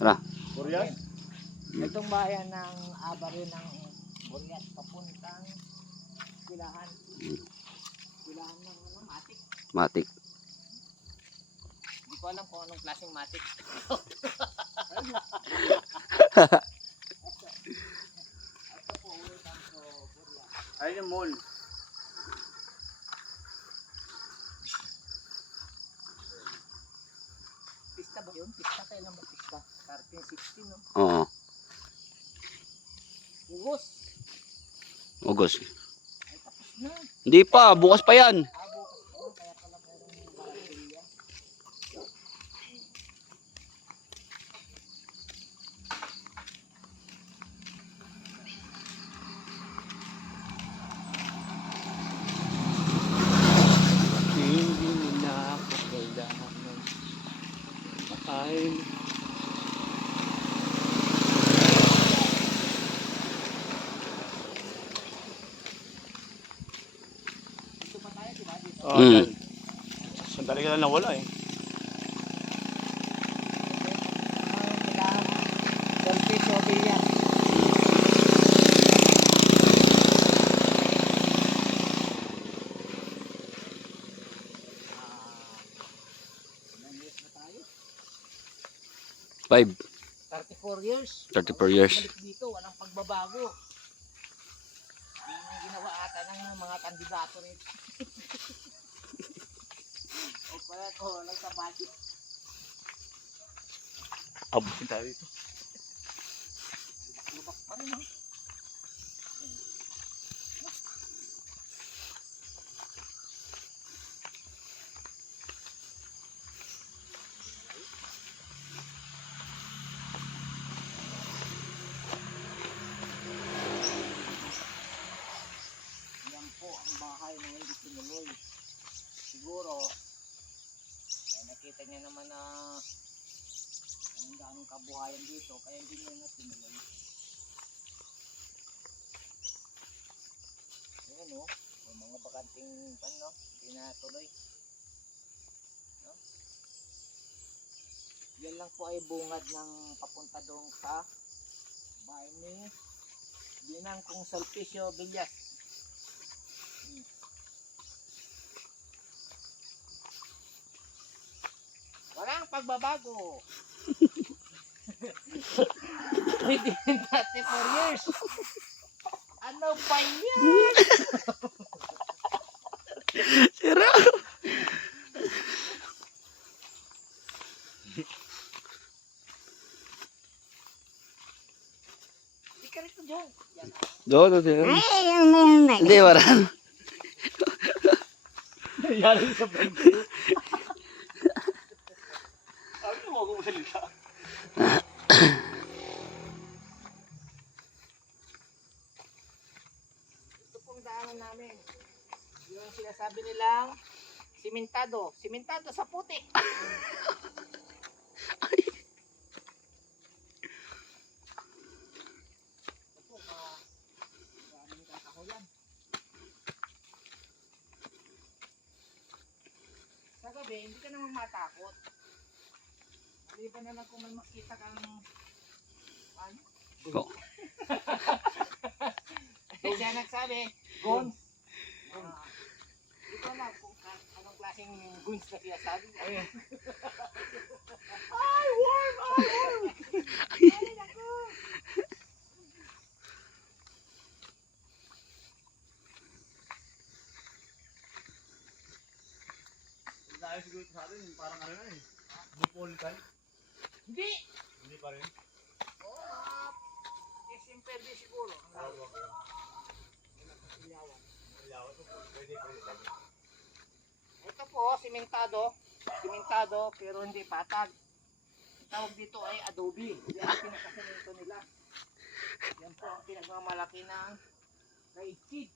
Tara. Burias? Itong bayan ng Abari ng Burias papuntang Pilahan. Pilahan ng ano, Matik. Matik. Hindi ko alam kung anong klaseng Matik. Ayun yung mall. Pista ba yun? Pista, kailan ba pista? 13-16, no? Oo. Ugos. Ugos. Ay, tapos na. Hindi pa, bukas pa yan. Abo kasi kaya pala meron yung barakilya. Hindi mo na ako kailangan. Ay. Dito pa tayo, di ba? Dito. Oh, Mm. yan. Sandali ka lang nawala eh. Pilahan. Delphi Sobilla. Ilang years na tayo? 5. 34 years. 34 years. Balik dito, walang pagbabago. Yan ang ginawa ata ng mga kandidato rito. O pala ko, lang sa budget. Abutin tayo dito. Lubak pa rin, ha? Yan po ang bahay na hindi tinuloy. Siguro, nakita niya naman na anong ganong kabuhayan dito, kaya hindi niya na tinuloy. Ayan o, may mga bakanting ano, hindi na tuloy. No? Yan lang po ay bungad ng papunta doon sa bahay ni Binang Kong Sulpicio Villas. Walang pagbabago. Within 34 years. Ano ba yan? Sira. Di ka rito dyan. Yan. Doon. Hindi, waran. Yari sa bangko. Ano mo kung salita? Ito pong daanan namin. Yung sinasabi nilang simentado. Simentado sa puti. Ito po, maraming kakahuyan. Sa gabi, hindi ka naman matakot. Maliban na lang kung may makita kang ano? Oh. Eh, siya nagsabi, guns. Hindi ko alam kung anong klaseng guns na siya sabi. Ayun. Ay, warm! Ay, warm! Ay, naku! Dahil siguro sa atin, parang ano na eh. Bupolitan. Hindi! Hindi pa rin. Oo, December siguro. Ito po, simentado. Simentado, pero hindi patag. Ang tawag dito ay adobe. Yan ang pinakasemento nila. Yan po ang pinagmamalaki ng raid.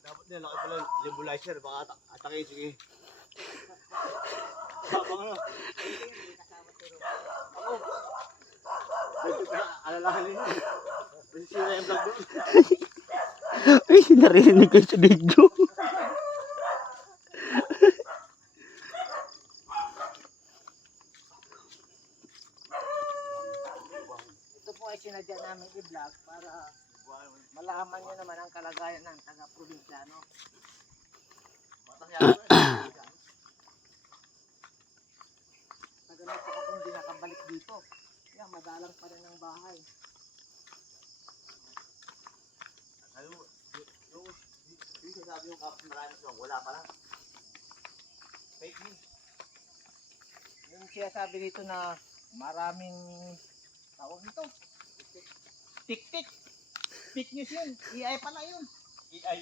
Dapat nila, laki pala nebulizer. Baka atakin, sige. Habang ano. Ako. Alalahanin mo. Masisira yung vlog doon. Narinig ko sa video. Ito po ay sinadya namin i-vlog para malaman nyo naman ang kalagayan ng taga-probinsyano. Tagal na po akong hindi nakabalik dito. Kaya madalang pa rin ang bahay. Yung sasabi yung kapit marami sila, wala pa lang. Fake news. Yung sinasabi dito na maraming tawag nito. Tik-tik. Fake news yun. AI pala yun. AI.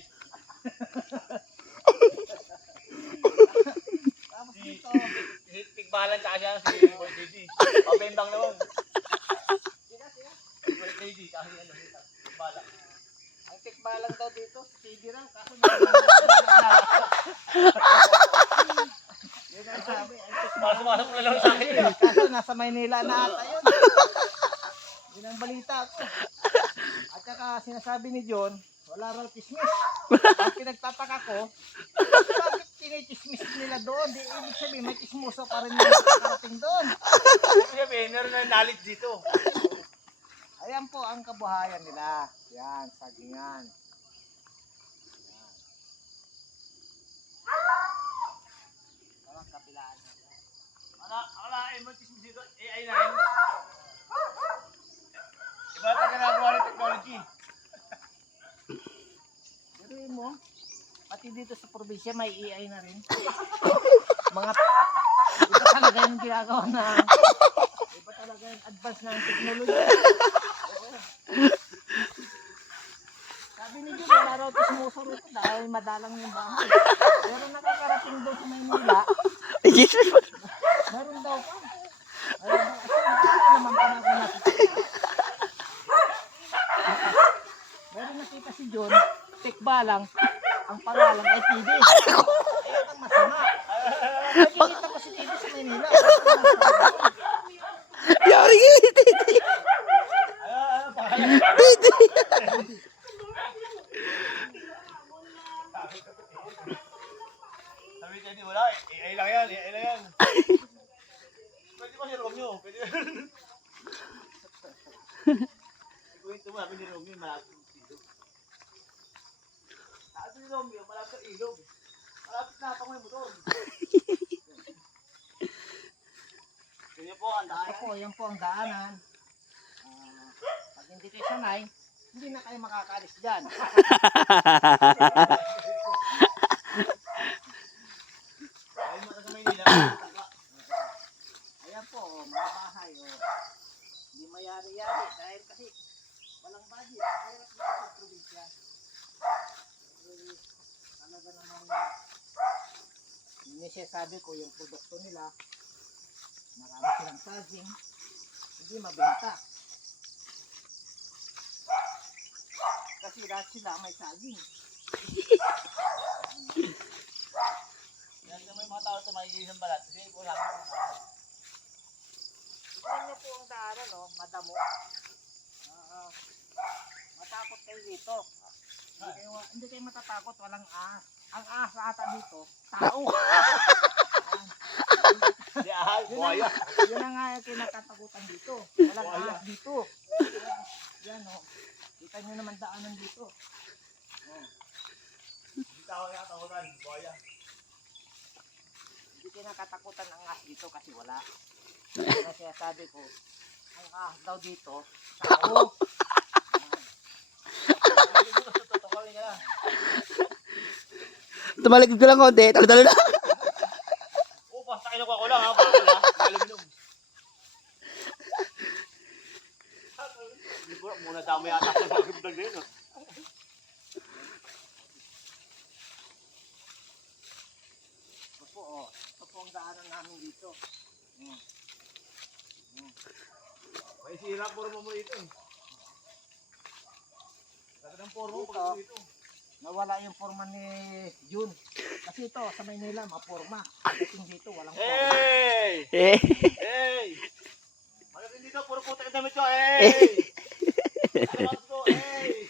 Tapos dito. Tigbalan tsaka siya si Boy Lady. Pabembang naman. Sina. Boy Lady tsaka si ano. Tigbalan. Ang tikbalang daw dito, si CD lang. Kaso yun ang sabi. Ang tikbalang. Sumasok na lang sa akin. Kaso nasa Maynila na ata yun. Yun ang balita ko. At saka sinasabi ni John, wala raw chismis. Ang pinagtataka ko, bakit tinichismis nila doon? Di ibig sabihin, may chismoso pa rin yung nakakarating doon. Ibig sabihin, meron na knowledge dito. Ayan po ang kabuhayan nila. Yan, sagingan. Yan. Parang kapilaan na. Akalain mo, chismis dito, AI na yun. Iba na ginagawa ng technology. Pero mo, pati dito sa probinsya may AI na rin. Mga, iba talaga yung ginagawa na, iba talaga yung advance ng technology. Oo. Sabi ni Jun, wala raw tismoso rito dahil madalang yung bahay. Pero nakakarating daw sa Maynila, meron daw pa. Wala naman pa na nakikita. Meron nakita si John, tikbalang, ang pangalan ay TV. Ayun ang masama. Nakikita ko si TV sa Maynila. Yari ka, Titi. Sabi niya, di wala, AI lang yan, AI lang yan. Pwede ba si Romeo? Pwede ba? Ikuwento mo, sabi ni Romeo, malapit ng ilog. Sabi ni Romeo, malapit ng ilog. Malapit na pa may motor. Ganyan po ang Ito daan. po, yan po ang daanan. Pag hindi kayo sanay, hindi na kayo makakaalis dyan. Ay mo na sa Maynila, taga. Ayan po, mga bahay. Hindi mayari-yari dahil kasi walang budget. Hirap dito sa probinsya. Talaga naman yun siya sabi ko, yung produkto nila, marami silang charging, hindi mabenta. Kasi lahat sila may charging. Yan sa may mga tao ito, makikita ng balat. Kasi po sabi ko. Tignan niyo po ang daanan, no? Madamo. Matakot kayo dito. Hindi kayo matatakot, walang ahas. Ang ahas ata dito, tao. Di ahal, buhaya. Yun ang nga yung kinakatakutan dito. Walang ahas dito. Yan, o. Kita nyo naman daanan dito. Hindi tao yung katakutan, buhaya. Hindi kinakatakutan ang ahas dito kasi wala. Kaya sinasabi ko, ang ahas daw dito, tao. Tutokawin ka na. Tumaligid ko lang konti. Talo-talo na. Oo, basta kinukuha ko lang ha. Bakal ha. Aluminum. Hindi ko muna dami yata sa mga vlog na yun. Ito po, oh. Ito po ang daanan namin dito. May sira puro mo dito eh. Talaga ng puro mo Dito. pag dito. Nawala yung forma ni Jun. Kasi ito, sa Maynila, maporma. Pagdating dito, walang forma. Hey! Eh. Hey! Pagdating dito, puro puta yung damit ko. Hey! Alamas ko, hey!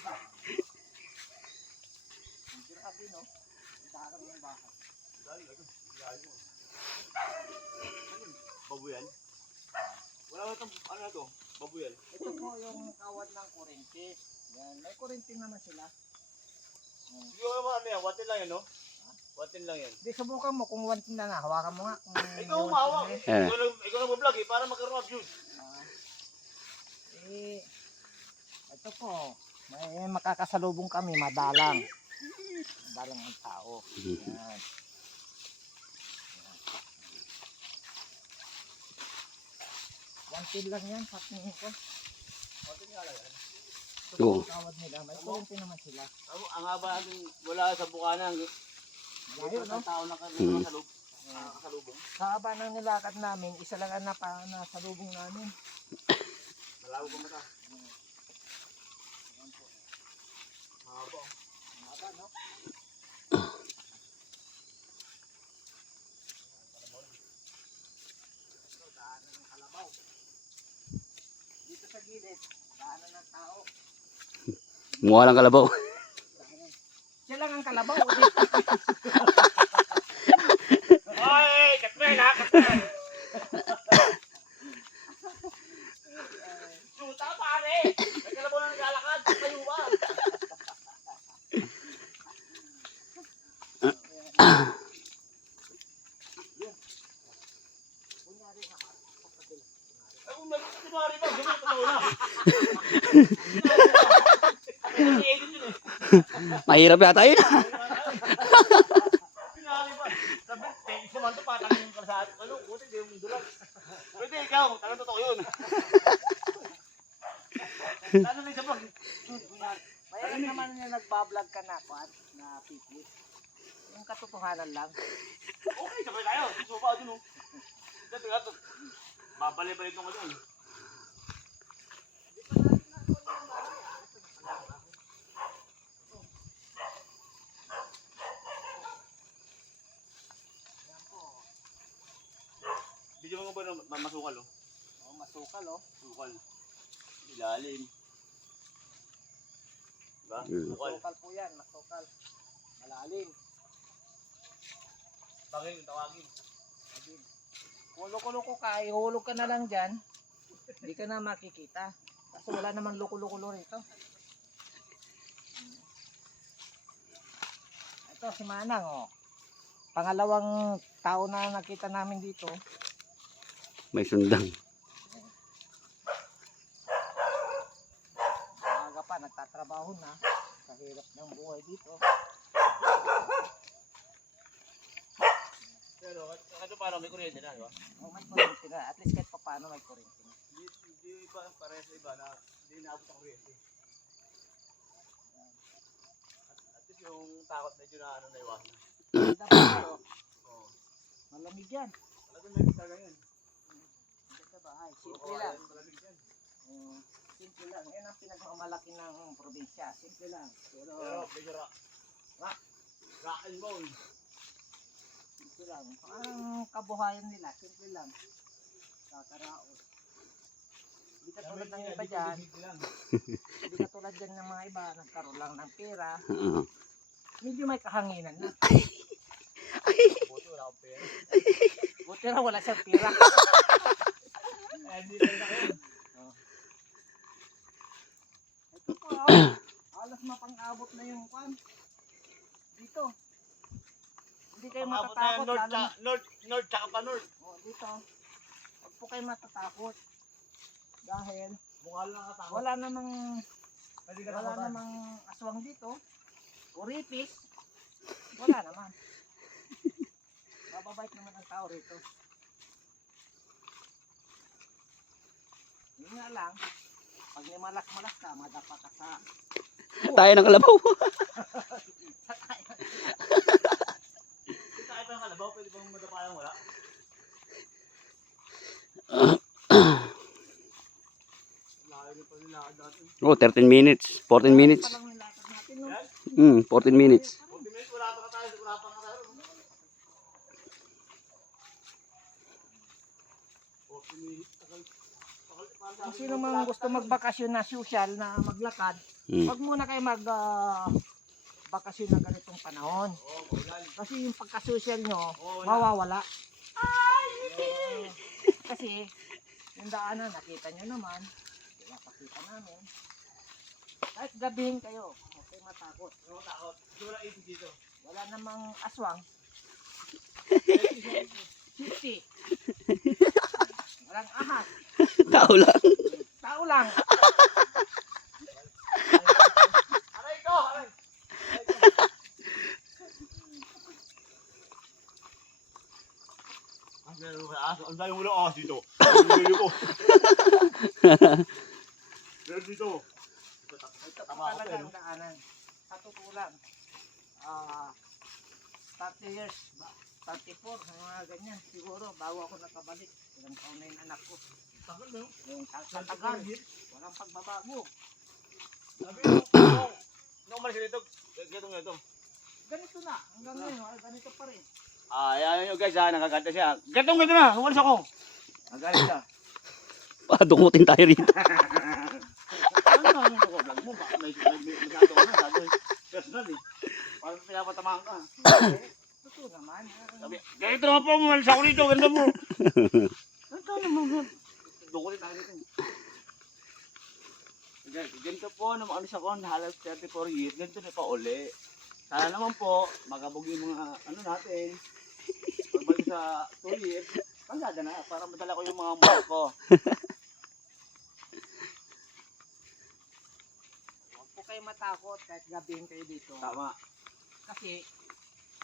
Baboy yan. Ito po yung kawad ng kurente. Yan, may kurente naman sila. Hindi ko naman ano yan. Watin lang yan, no? Watin lang yan. Di subukan mo kung wanting na nga, hawakan mo nga. Ikaw umawak. Yan. Ikaw nag-vlog eh, para magkaroon ng views. Ito po, may makakasalubong kami, madalang. Madalang ang tao. Yan. Wanted lang yan, sa tingin ko. Watin nga lang yan. Ito Oo. po ang kawad nila, may kurente naman sila. Ang haba natin mula sa Bukana. Malayo, no? Tao na kasalubong. Sa haba ng nilakad namin, isa lang ang nasalubong namin. Malago pa mata. Mahaba. Haba, no? Daanan ng kalabaw. Dito sa gilid, daanan ng tao. Mukha lang kalabaw. Siya lang ang kalabaw. Oy! Katmen ha! Katmen! Suta pare! Nagkalabaw na naglalakad. Kayo ba? Ay, kung nagkakunwari ba? Gano'n pa sa una. I-edit yun eh. Mahirap yata yun. Pinari ba? Sabi, thanks naman to, patangin yung kalsada. Ano, buti, di yung dulag. Pwede, ikaw, talagang totoo yun. Ano na isa vlog? Mayroon naman yung nagbablog ka na, Kwan, na pikit. Yung katotohanan lang. Okay, sabay tayo. Susupa dun, oh. Dito, dito. Babalik-balik nung dun. Video mo ba ng masukal, oh? Oh, masukal, oh. Masukal. Ilalim. Diba? Mm. Masukal. Masukal po yan, masukal. Malalim. Tawagin, tawagin. Kulo-kulo ka, ihulog ka na lang dyan. Hindi ka na makikita. Kasi wala naman luko-luko rito. Ito si Manang, oh. Pangalawang tao na nakita namin dito. May sundang. Maaga pa, nagtatrabaho na. Sa hirap ng buhay dito. Pero, ito parang may kuryente na, di ba? Oh, may kuryente na. At least kahit pa paano may kuryente na. Hindi iba, parehas sa iba na hindi naabot ang kuryente. At least yung takot medyo na ano na iwasan. Dapat pero, Oo. malamig yan. Talagang may talaga yan. Sa bahay. Simple lang. Malamig yan. Simple lang. Yan ang pinagmamalaki ng probinsya. Simple lang. Pero Pero, medyo rock and roll. simple lang. Ang kabuhayan nila, simple lang. Kakaraos. Hindi ka tulad ng iba dyan. Hindi ka tulad dyan ng mga iba. Nagkaroon lang ng pera. Oo. Medyo may kahanginan na. Buti wala akong pera. Buti na wala siyang pera. Eh, hindi tayo na kayo. Ito po, alas mapang-abot na yung kwan. Dito. Hindi kayo Pang-abot na matatakot. yan, Lalo north, tsaka pa north. dito. Huwag po kayo matatakot. Dahil Mukha lang katakot. wala namang Pwede ka wala nakaban. namang aswang dito. Uripis. Wala naman. Mababait naman ang tao rito. Yun nga lang, pag may malak-malak ka, madapa ka sa Tayo ng kalabaw. Kung tayo pa ng kalabaw, pwede bang madapa lang wala? Layo niyo pa nila dati. Oh, 13 minutes. 14 minutes. palang nilakad natin, no? Yan. 14 minutes. 40 minutes, wala pa ka tayo. Wala pa ka tayo. 40 minutes. Tagal. Kung sino mang gusto magbakasyon na social na maglakad, wag muna kayo bakasyon na ganitong panahon. Oo, maulan. Kasi yung pagka-social nyo, Oo, wala. mawawala. Kasi, yung daanan, nakita nyo naman, pa namin. Kahit gabihin kayo, huwag kayo matakot. Ano takot? Wala ipis dito. Wala namang aswang. Sisi. Walang ahas. Tao lang. Tao lang. Aray ko! Aray! Ang dami mo lang ahas dito. Ang ko. Meron dito. Ito po Tama ako talaga eh, ang no? daanan. Sa totoo lang. 30 years, 34, mga ganyan. Siguro, bago ako nakabalik. Ilang taon na yung anak ko. Tagal na yun. Yung tatagal, walang pagbabago. Sabi mo, nung umalis ka dito, ganito. Ganito na, hanggang ngayon, ganito pa rin. Ayan nyo guys ha, nakaganda siya. Ganito na, umalis ako. Nagalit siya. Dungutin tayo rito. Ano yung vlog mo? Baka may masyado ka na, masyado personal eh. Parang pinapatamaan ka. Totoo naman. Sabi, ganito naman po, umalis ako rito, ganito mo. Ganito naman. Dukutin tayo dito. Ganito po, nung alis ako, halos 34 years, ganito na pa uli. Sana naman po, magabog yung mga ano natin. Pagbalik sa 2 years, pagdada na, para madala ko yung mga mukha ko. Huwag po kayo matakot kahit gabihin kayo dito. Tama. Kasi,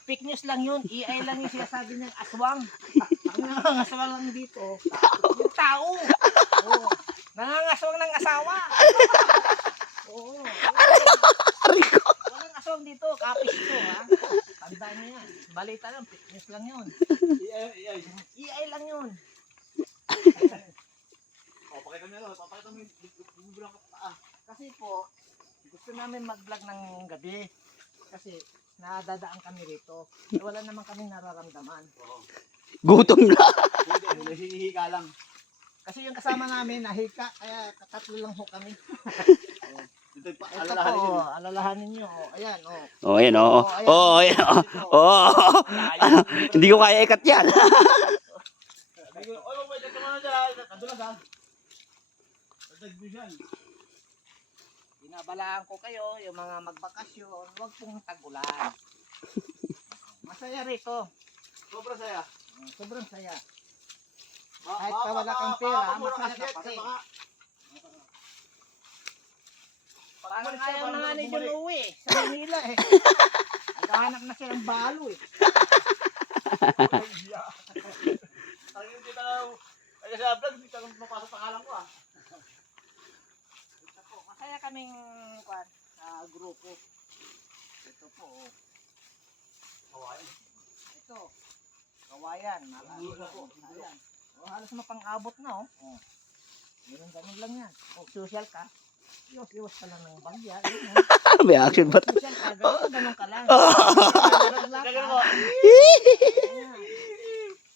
fake news lang yun. EI lang yung sinasabi ng aswang. Ang aswang lang dito, yung tao. Oo. Nangangaswang ng asawa. Oo. Walang aswang dito. Kapis ito, ha? Tandaan niyo yan. Balita lang, fake news lang yun. EI lang yun. Pakita mo yun, papakita mo yung bulang ka pa. Kasi po, gusto namin mag-vlog ng gabi. Kasi, nadadaan kami rito. Eh, wala naman kami nararamdaman. Gutom na. Hindi, nasihika lang. Kasi yung kasama namin, nahika, kaya katatlo lang ho kami. Dito pa, Ito alalahanin po, yun. alalahanin nyo. Ayan, oh. Oh, ayan, oo. Oo, ayan, oo. Oo. Ano, hindi ko kaya ikat yan. Sabi ko, oy, mabay, dito muna dyan. Kadulag ha. Kadulag mo dyan. Binabalaan ko kayo, yung mga magbakasyon, huwag pong tag-ulan. Masaya rito. Sobrang saya. Sobrang saya. Kahit pa wala kang pera, masaya ka pa rin. Parang ayaw na nga ni John uwi sa Manila eh. Naghahanap na silang balo eh. Ang yung dito lang, ay sa vlog, dito lang mapasok pangalan ko ah. Ito po, masaya kaming grupo. Ito po, oh. Kawain. Ito, kawayan. Nalala po. Ayan. Oh, halos mapang-abot na oh. Oh. Ganun lang yan. Oh, social ka. Iwas ka lang ng bagya. May action ba? Social ka, ganun ka lang. Ganun lang Ganun ka. ko. Ayan.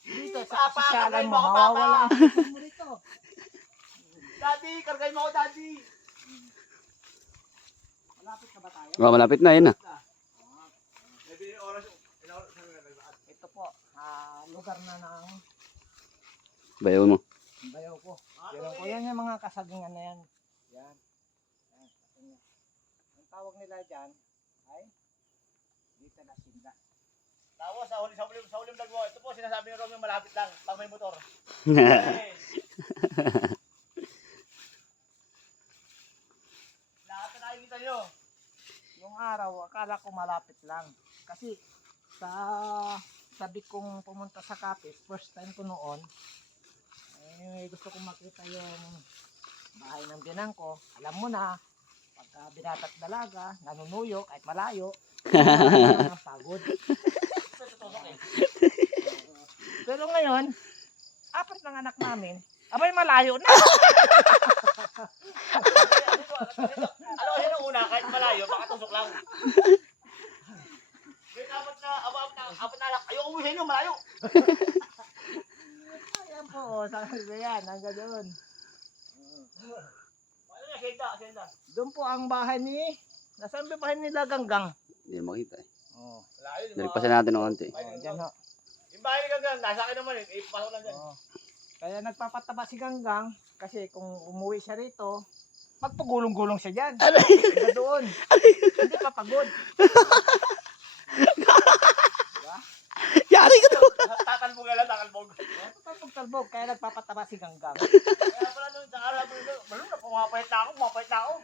Dito, sa sosyalan mo, mawawala ang puso mo rito. Daddy, kargay mo ako, daddy. Malapit ka ba tayo? Oh, malapit na, yun na. Maybe oras. Ito po, lugar na ng Bayaw mo. bayaw ko. Yan yung mga kasagingan na yan. Yan. Yan, kasagingan. Ang tawag nila dyan ay dito na sinda. Tapos sa huling vlog mo, ito po sinasabi ni Romeo malapit lang pag may motor. Hey. Lahat na nakikita nyo. Yung araw, akala ko malapit lang. Kasi sa sabi kong pumunta sa Capiz, first time ko noon, eh, gusto kong makita yung bahay ng binang ko. Alam mo na, pagka binatat dalaga, nanunuyo kahit malayo, ang pagod. Pero ngayon, apat ng anak namin, abay malayo na. Alam ko yun ang una, kahit malayo, baka tusok lang. Ngayon apat na anak, ayoko mo sa inyo, malayo. Ayan po, sabi ko yan, hanggang doon. Ano na, senda. Doon po ang bahay ni, nasaan ba bahay nila Ganggang? Hindi na makita eh. Oh, Malayo, di ba? Nalipasan natin ng konti. dyan ho. Yung bahay ni Ganggang, nasa akin naman, ipasok lang dyan. Oh. Kaya nagpapataba si Ganggang, kasi kung umuwi siya rito, Magpagulong-gulong siya dyan. Aray. Iba doon. Hindi pa pagod. Yari ka to. Tatalbog ka lang, tatalbog. Ito talbog-talbog, kaya nagpapataba si Ganggang. Kaya pala nung sa araw ko, balon na, pumapayat na ako.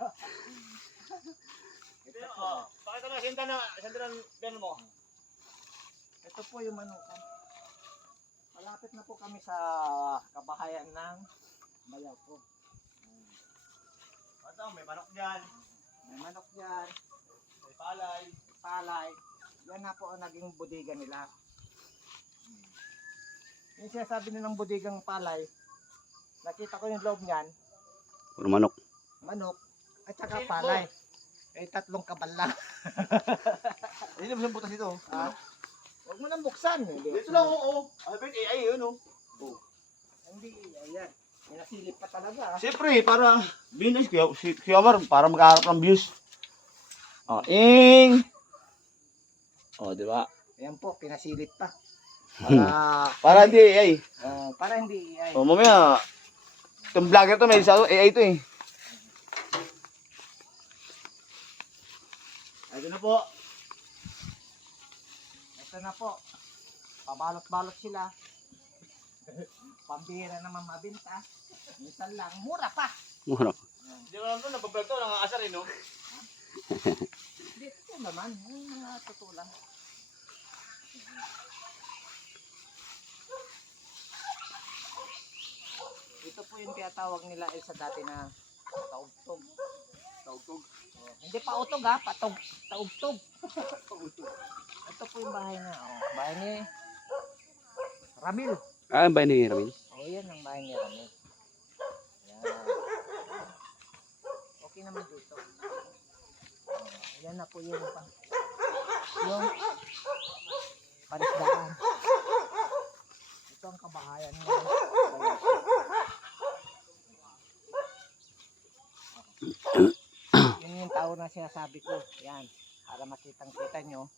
Pakita na, sinta ng ben mo. Ito po yung manukan. Malapit na po kami sa kabahayan ng bayaw ko. Ito, may manok dyan, May manok dyan, may palay. palay. Yan na po ang naging bodega nila. Yung sinasabi nilang bodegang palay, nakita ko yung loob niyan, Puro manok. manok, at saka palay. Eh, 3 kabal lang. Hindi naman siyang butas ito. Ah, huwag mo nang buksan. Dito lang, oo. Ay, yun, oh. Hindi, ayan. May nasilip pa talaga. Siyempre, para binis, si Omar, para magkaharap ng views. Oh, ing! Oh, di ba? Ayan po, pinasilip pa. Para hindi AI. Para hindi ay. Oh, mamaya, itong vlogger to, may isa AI to eh. Ito na po. Ito na po. Pabalot-balot sila. Pambira naman mabinta. Minsan lang, mura pa. Mura. Hindi ko lang to, nabablog to, nangangasar eh, no? Dito naman, yung mga totoo lang. Ito po yung tinatawag nila sa dati na taugtog. Taugtog. Hindi pa utog ha, taugtog. Ito po yung bahay niya. Oh, bahay ni Ramil. Ah, ang bahay ni Ramil. Oh, yan ang bahay ni Ramil. Yan. Okay naman dito. Oh, yan na po yung parisdaan. Ito ang kabahayan niya. Yun yung tao na sinasabi ko. Yan. Para makitang-kita nyo.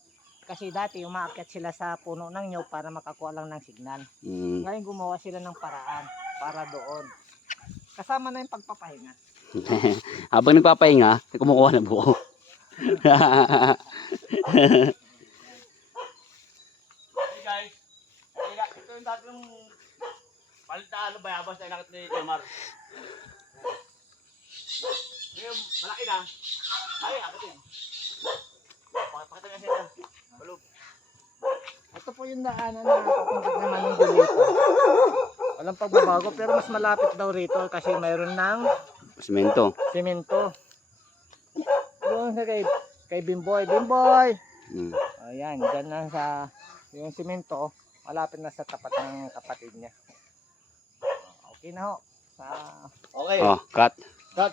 Kasi dati umaakyat sila sa puno ng nyog para makakuha lang ng signal. Ngayon gumawa sila ng paraan para doon. Kasama na yung pagpapahinga. Habang nagpapahinga, kumukuha ng buko. Hey guys, ito yung dati yung palitaan ng bayabas na inakit ni Omar. Ngayon, malaki na. Ay, akitin. Pakita nga siya. Balog. Ito po yung daanan na papunta naman ng dito. Walang pagbabago pero mas malapit daw rito kasi mayroon ng Semento. semento. Doon sa kay Bimboy. Bimboy! Ayan, dyan na sa yung semento. Malapit na sa tapat ng kapatid niya. Okay na ho. Okay. Oh, cut. Cut.